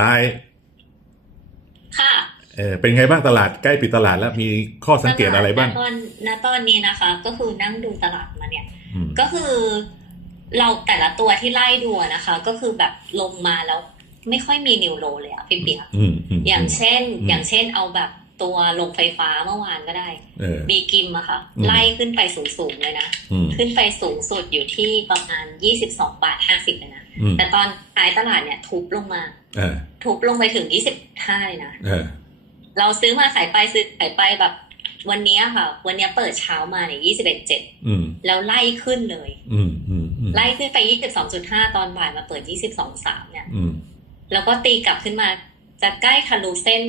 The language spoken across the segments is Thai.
ตายค่ะเออเป็นไงบ้างตลาดใกล้ปิดตลาดแล้วมีข้อสังเกตอะไรบ้างณตอนณตอนนี้นะคะ ก็คือนั่งดูตลาดมาเนี่ยอืมก็คือเราแต่ละตัวที่ไล่ดูอะนะคะ ก็คือแบบลงมาแล้วไม่ค่อยมีนิวโลเลยอะพี่เปียกอืมอืมอย่างเช่นอืมอย่างเช่นเอาแบบ ตัวลงไฟฟ้าเมื่อวานก็ได้เออบีกิมอะค่ะอืมไล่ขึ้นไปสูงๆเลยนะอืมขึ้นไปสูงสุดอยู่ที่ประมาณยี่สิบสองบาทห้าสิบเลยนะอืมแต่ตอนท้ายตลาดเนี่ยทุบลงมาเออทุบลงไปถึงยี่สิบห้าเลยนะเออเราซื้อมาขายไปซื้อขายไปแบบวันเนี้ยค่ะ วันเนี้ยเปิดเช้ามาเนี่ยยี่สิบเอ็ดเจ็ดอืมแล้วไล่ขึ้นเลยอืมอืมอืมไล่ขึ้นไปยี่สิบสองจุดห้าตอนบ่ายมาเปิดยี่สิบสองสามเนี่ยอืมแล้วก็ตีกลับขึ้นมาจะใกล้ทะลุเส้น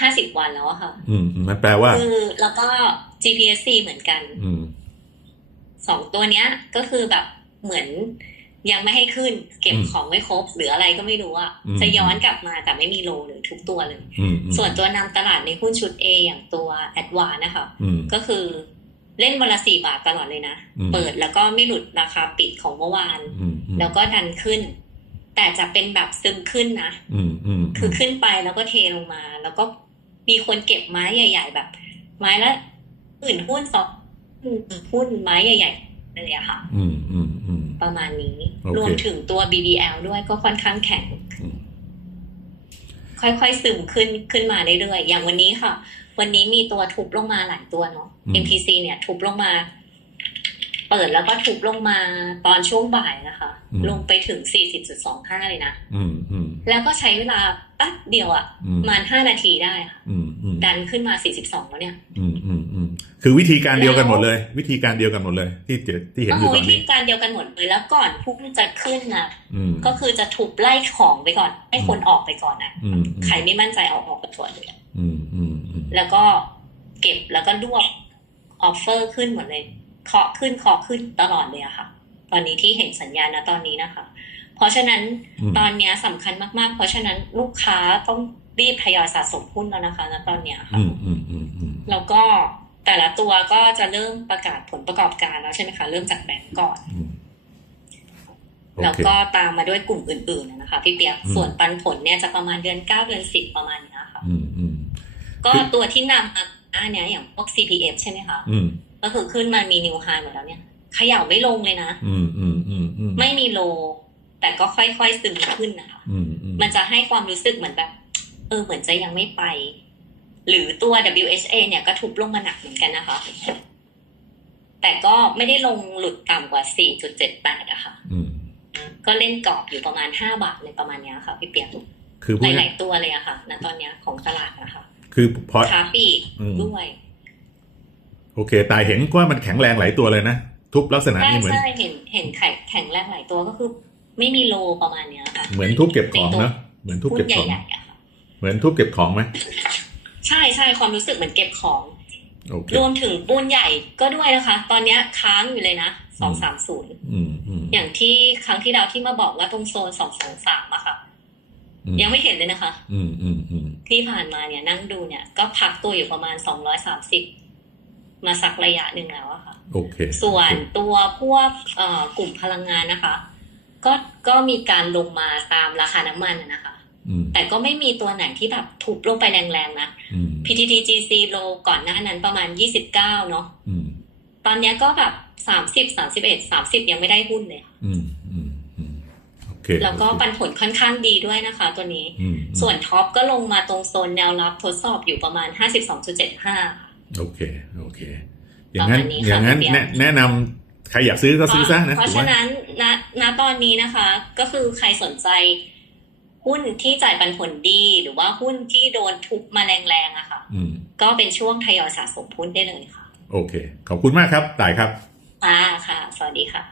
ห้าสิบวันแล้วอะค่ะอืมอืม มันแปลว่า คือแล้วก็ GPSC เหมือนกัน อืมสองตัวเนี้ย ก็คือแบบเหมือนยังไม่ให้ขึ้น เก็บอืมของไม่ครบ หรืออะไรก็ไม่รู้อะอืมจะย้อนกลับมาแต่ไม่มีโลเลยทุกตัวเลยอืมอืมส่วนตัวนำตลาดในหุ้นชุด A อย่างตัว a d v a n นะคะอืมก็คือเล่นวันละสี่บาทตลอดเลยนะอืมเปิดแล้วก็ไม่หลุดราคาปิดของเมื่อวานอืมอืมแล้วก็ดันขึ้น แต่จะเป็นแบบซึมขึ้นนะอืมอืมคือขึ้นไปแล้วก็เทลงมา แล้วก็ มีคนเก็บไม้ใหญ่ ๆ แบบ ไม้ละหมื่นหุ้นสองหุ้นไม้ใหญ่ๆเลยอะค่ะ อืมอืมอืมประมาณนี้โอเครวมถึงตัว BBL ด้วยก็ค่อนข้างแข็งอืมค่อยๆ ซึมขึ้นขึ้นมาเรื่อยๆอย่างวันนี้ค่ะ วันนี้มีตัวทุบลงมาหลายตัวเนาะ MPC เนี่ย ทุบลงมา เปิดแล้วก็ทุบลงมาตอนช่วงบ่ายนะคะ ลงไปถึง40.25เลยนะอืมอืม แล้วก็ใช้เวลาแป๊บเดียวอะอืมประมาณ5นาทีได้ค่ะอืมอืมดันขึ้นมา42แล้วเนี่ย อืมอืมอืมคือวิธีการเดียวกันหมดเลย วิธีการเดียวกันหมดเลย ที่เจอที่เห็นก็อยู่ตวิอนธีนี้การเดียวกันหมดเลยแล้วก่อนพุ่งจะขึ้นนะอืมก็คือจะทุบไล่ของไปก่อน ให้คนออกไปก่อนอะอืมใครไม่มั่นใจเอาออกไปก่อนเลยอืมอืมอืมแล้วก็เก็บแล้วก็รวบออฟเฟอร์ขึ้นหมดเลยเคาะขึ้นเคาะขึ้นตลอดเลยอะค่ะ ตอนนี้ที่เห็นสัญญาณนะตอนนี้นะคะ เพราะฉะนั้นอืมตอนเนี้ยสำคัญมากๆ เพราะฉะนั้นลูกค้าต้องรีบทยอยสะสมหุ้นแล้วนะคะณตอนเนี้ยค่ะอืมอืมอืมอืมแล้วก็แต่ละตัวก็จะเริ่มประกาศผลประกอบการแล้วใช่ไหมคะ เริ่มจากแบงก์ก่อนอืมโอแล้วเคก็ตามมาด้วยกลุ่มอื่นๆนะคะพี่เปียกอืมส่วนปันผลเนี่ยจะประมาณเดือนเก้าเดือนสิบประมาณเนี้ยค่ะอืมอืมก็คือตัวที่นำมาอันเนี้ยอย่างพวก CPF ใช่ไหมคะอืมก็คือขึ้นมามีนิวไฮหมดแล้วเนี่ยเขย่าไม่ลงเลยนะ อืมอืมอืมอืมไม่มีโล แต่ก็ค่อยๆซึมขึ้นนะคะอืมอืมมันจะให้ความรู้สึกเหมือนแบบ เออ เหมือนจะยังไม่ไป หรือตัว WHA เนี่ยก็ทุบลงมาหนักเหมือนกันนะคะ แต่ก็ไม่ได้ลงหลุดต่ำกว่า 4.78อะค่ะอืมก็เล่นกรอบอยู่ประมาณ 5 บาทเลยประมาณเนี้ยค่ะพี่เปียกคือหพูดลายๆตัวเลยอะค่ะณตอนเนี้ยของตลาดนะคะคือพอค้าปลีกอืมด้วย โอเคตายเห็นว่ามันแข็งแรงหลายตัวเลยนะ ทุบลักษณะใช่นี้เหมือนใช่เห็นเห็นแข็งแข็งแรงหลายตัวก็คือ ไม่มีโลประมาณเนี้ยค่ะ เหมือนทุบเก็บของเนอะเหมือนทุบหุ้เก็นบใของหญ่ๆอะค่ะเหมือนทุบเก็บของไหมใช่ใช่ความรู้สึกเหมือนเก็บของโอเครวมถึงปูนใหญ่ก็ด้วยนะคะ ตอนเนี้ยค้างอยู่เลยนะสองสามศูนย์อืมอืมอย่างที่ครั้งที่เราที่มาบอกว่าตรงโซนสองสองสามอะค่ะอืมยังไม่เห็นเลยนะคะ อืมอืมอืมที่ผ่านมาเนี่ยนั่งดูเนี่ย ก็พักตัวอยู่ประมาณสองร้อยสามสิบมาสักระยะหนึ่งแล้วอะค่ะ โอเค ส่วนโอเคตัวพวกเอ่อกลุ่มพลังงานนะคะ ก็ก็มีการลงมาตามราคาน้ำมันอะนะคะอืมแต่ก็ไม่มีตัวไหนที่แบบถูกลงไปแรงๆนะอืม PTTGC โลก่อนหน้านั้นประมาณ 29 เนาะอืมตอนเนี้ยก็แบบ30 31 30ยังไม่ได้หุ้นเลยค่ะอืมอืมอืมโอเค แล้วก็โอเคปันผลค่อนข้างดีด้วยนะคะ ตัวนี้อืมส่วนท็อปก็ลงมาตรงโซนแนวรับทดสอบอยู่ประมาณ52.75ค่ะโอเค โอเค อย่างนั้นประมาณนี้ค่ะอย่างนั้นพี่เปี๊ยกแนะแนะนำ ใครอยากซื้อก็ซื้อซะนะเพราะถูกไหมฉะนั้นณณตอนนี้นะคะ ก็คือใครสนใจ หุ้นที่จ่ายปันผลดี หรือว่าหุ้นที่โดนทุบมาแรงๆอะค่ะอืมก็เป็นช่วงทยอยสะสมหุ้นได้เลยค่ะ โอเค ขอบคุณมากครับตายครับค่ะค่ะ สวัสดีค่ะ